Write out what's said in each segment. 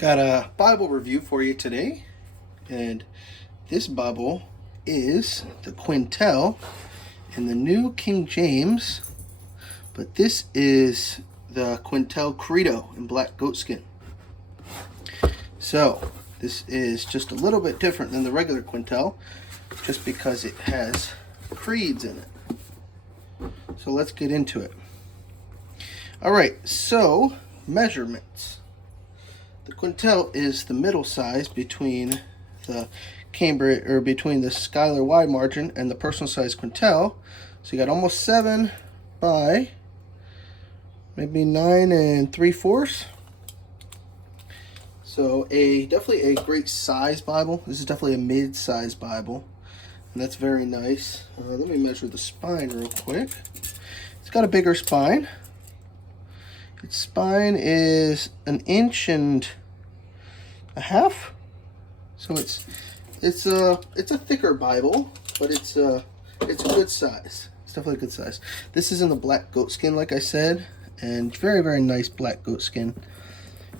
Got a Bible review for you today, and this Bible is the Quentel in the New King James, but this is the Quentel Credo in black goatskin. So this is just a little bit different than the regular Quentel, just because it has creeds in it. So let's get into it. All right, so measurements. The Quentel is the middle size between the Cambridge, or between the Schuyler wide margin and the personal size Quentel. So you got almost 7 by maybe 9 3/4. So definitely a great size Bible. This is definitely a mid-size Bible, and that's very nice. Let me measure the spine real quick. It's got a bigger spine. Its spine is 1.5 inches. So it's a thicker Bible, but it's a good size. It's definitely a good size. This is in the black goatskin, like I said, and very, very nice black goatskin.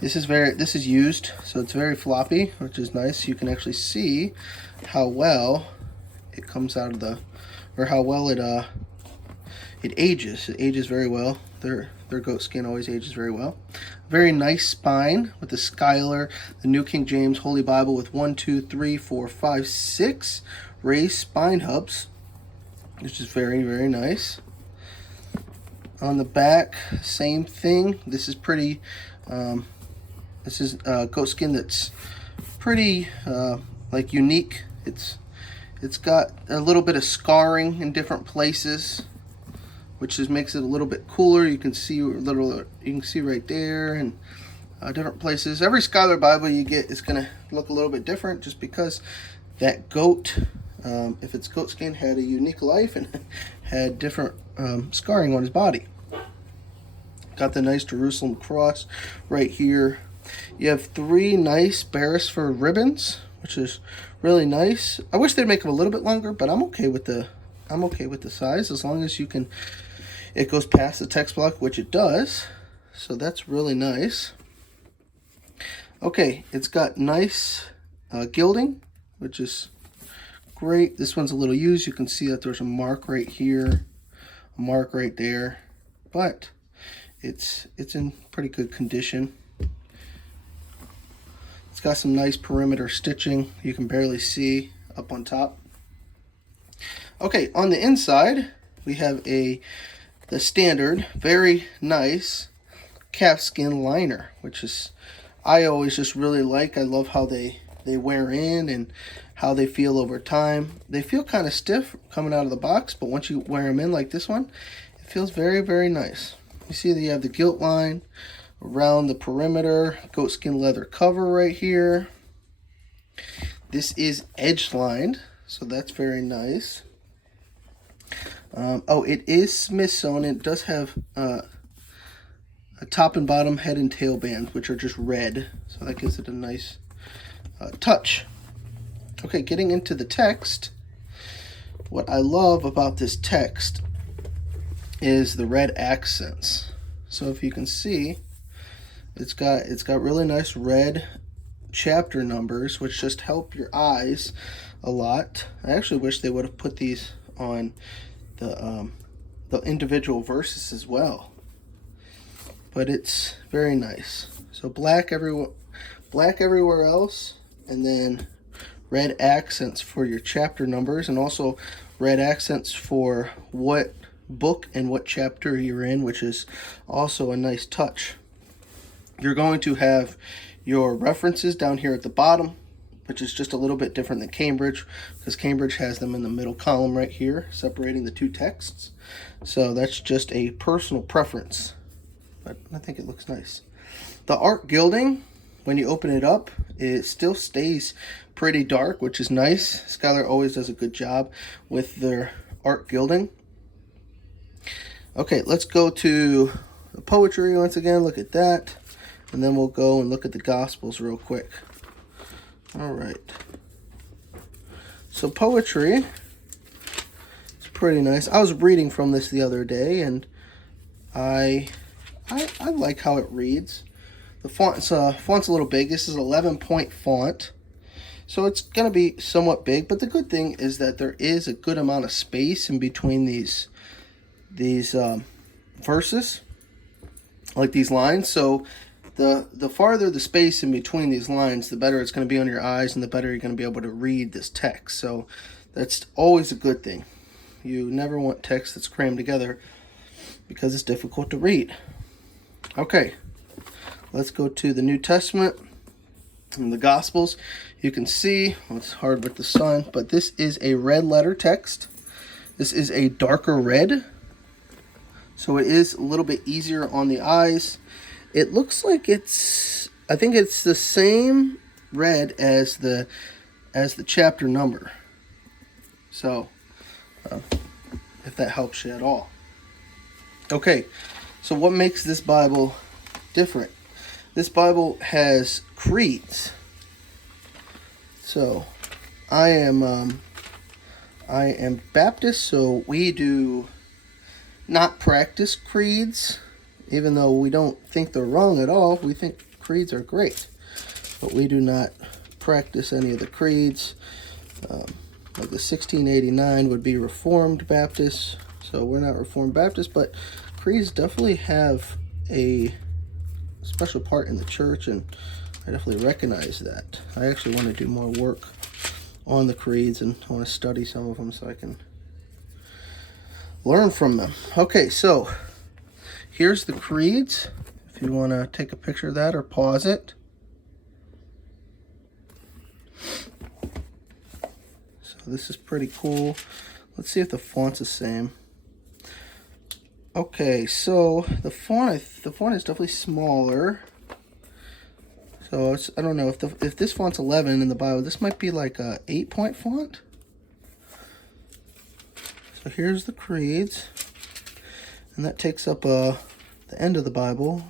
This is used, so it's very floppy, which is nice. You can actually see how well it comes out of or how well it ages. It ages very well. Their goatskin always ages very well. Very nice spine with the Schuyler, the New King James Holy Bible with 1, 2, 3, 4, 5, 6 raised spine hubs, which is very, very nice. On the back, same thing. This is pretty. This is goatskin that's pretty like unique. It's got a little bit of scarring in different places, which just makes it a little bit cooler. You can see right there, and different places. Every Schuyler Bible you get is going to look a little bit different, just because that goat, if it's goatskin, had a unique life and had different scarring on his body. Got the nice Jerusalem cross right here. You have 3 nice Beresford ribbons, which is really nice. I wish they'd make them a little bit longer, but I'm okay with the size, as long as you can. It goes past the text block, which it does, so that's really nice. Okay, it's got nice gilding, which is great. This one's a little used. You can see that there's a mark right here, a mark right there, but it's in pretty good condition. It's got some nice perimeter stitching. You can barely see up on top. Okay, on the inside, we have the standard, very nice calfskin liner, which is, I always just really like. I love how they wear in and how they feel over time. They feel kind of stiff coming out of the box, but once you wear them in like this one, it feels very, very nice. You see that you have the gilt line around the perimeter, goatskin leather cover right here. This is edge lined, so that's very nice. It is Smith sewn. It does have a top and bottom head and tail bands, which are just red, so that gives it a nice touch. Okay, getting into the text. What I love about this text is the red accents. So if you can see, it's got really nice red chapter numbers, which just help your eyes a lot. I actually wish they would have put these on the individual verses as well, but it's very nice. So black everywhere else, and then red accents for your chapter numbers, and also red accents for what book and what chapter you're in, which is also a nice touch. You're going to have your references down here at the bottom, which is just a little bit different than Cambridge, because Cambridge has them in the middle column right here, separating the two texts. So that's just a personal preference, but I think it looks nice. The art gilding, when you open it up, it still stays pretty dark, which is nice. Schuyler always does a good job with their art gilding. Okay, let's go to the poetry once again. Look at that, and then we'll go and look at the Gospels real quick. All right. So poetry, it's pretty nice. I was reading from this the other day, and I like how it reads. The font's a little big. This is 11-point font, so it's going to be somewhat big. But the good thing is that there is a good amount of space in between these verses, like these lines. So the farther the space in between these lines, the better it's going to be on your eyes, and the better you're going to be able to read this text. So that's always a good thing. You never want text that's crammed together because it's difficult to read. Okay, let's go to the New Testament and the Gospels. You can see, well, it's hard with the sun, but this is a red letter text. This is a darker red, so it is a little bit easier on the eyes. It looks like I think it's the same red as the chapter number. So, if that helps you at all. Okay, so what makes this Bible different? This Bible has creeds. So, I am Baptist, so we do not practice creeds. Even though we don't think they're wrong at all, we think creeds are great. But we do not practice any of the creeds. Like the 1689 would be Reformed Baptist. So we're not Reformed Baptist, but creeds definitely have a special part in the church, and I definitely recognize that. I actually want to do more work on the creeds, and I want to study some of them so I can learn from them. Okay, so here's the creeds, if you want to take a picture of that or pause it. So this is pretty cool. Let's see if the font's the same. Okay, so the font is definitely smaller. So I don't know if this font's 11 in the Bible, this might be like a 8-point font. So here's the creeds, and that takes up the end of the Bible,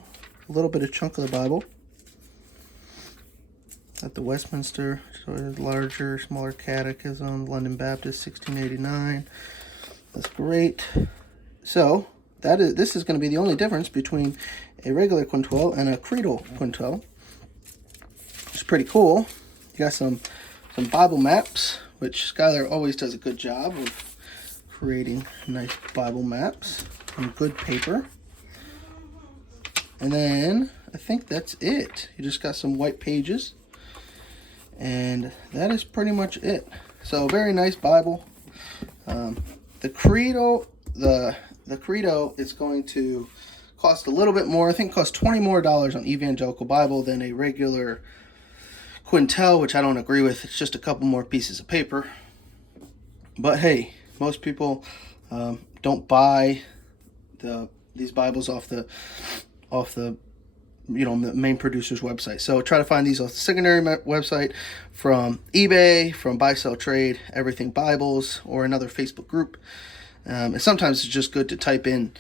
a little bit of chunk of the Bible. Got the Westminster, so larger, smaller Catechism, London Baptist, 1689. That's great. So this is going to be the only difference between a regular Quentel and a Credo Quentel. It's pretty cool. You got some Bible maps, which Skylar always does a good job of creating nice Bible maps on good paper. And then I think that's it. You just got some white pages, and that is pretty much it. So very nice Bible. The Credo is going to cost a little bit more. I think it costs $20 more on Evangelical Bible than a regular Quentel, which I don't agree with. It's just a couple more pieces of paper. But hey, most people don't buy these Bibles off the the main producer's website. So try to find these off the secondary website, from eBay, from Buy Sell Trade, Everything Bibles, or another Facebook group. And sometimes it's just good to type in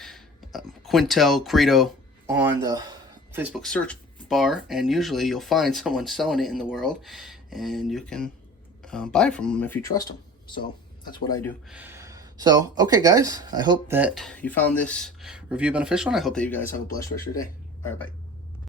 Quentel Credo on the Facebook search bar, and usually you'll find someone selling it in the world, and you can buy from them if you trust them. So that's what I do. So, okay guys, I hope that you found this review beneficial, and I hope that you guys have a blessed rest of your day. All right, bye.